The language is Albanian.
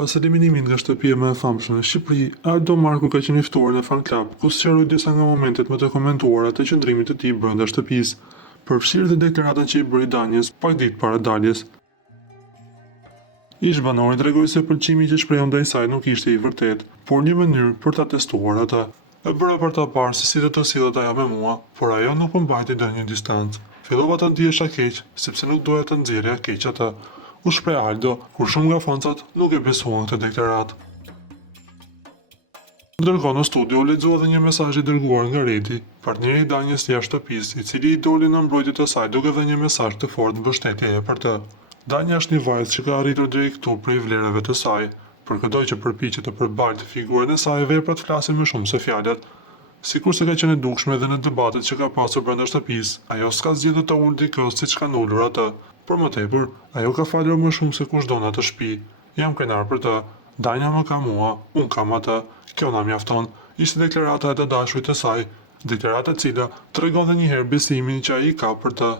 Pas eliminimin nga shtëpia më e famshme në Shqipëri, Aldo Marku ka qenë i ftuar në fan club, ku sqaroi disa nga momentet më të komentuara të qëndrimit të tij brenda shtëpisë, përfshirë dhe deklaratën që i bëri Danjes pak ditë para daljes. Ish banori tregoi se pëlqimi që shpreheu ndaj saj nuk ishte i vërtet, por një mënyrë për ta testuar atë. E bëra për ta parë se si do të sillet ajo me mua, por ajo nuk më mbajti ndonjë distancë. Fillova të ndihesha keq, sepse nuk doja të nxjerrja keq atë. U shpreh Aldo, kur shumë nga fancat nuk e besuan këtë deklaratë. Ndërkohë në studio u lexua edhe një mesazh i dërguar nga Redi, partneri i Danjes jashtë shtëpisë, i cili i doli në mbrojtje të saj duke dhënë një mesazh të fortë mbështetjeje për të. Danja është një vajzë që ka arritur deri këtu prej vlerave të saj. Përkëdoj që përpiqet të përbaltë figurën e saj, veprat flasin më shumë se fjalët. Sikur se ka qenë e dukshme edhe në debatet që ka pasur brenda shtëpisë, ajo s'ka zgjedhur të ulë dikës siç kanë ulur atë. Por më tepër, ajo ka falur më shumë se kushdo në atë shtëpi. Jam krenar për të. Danja më ka mua, unë kam atë. Kjo na mjafton. Ishte deklarata e të dashurit të saj, deklarata e cila tregon edhe një herë besimin që ai ka për të.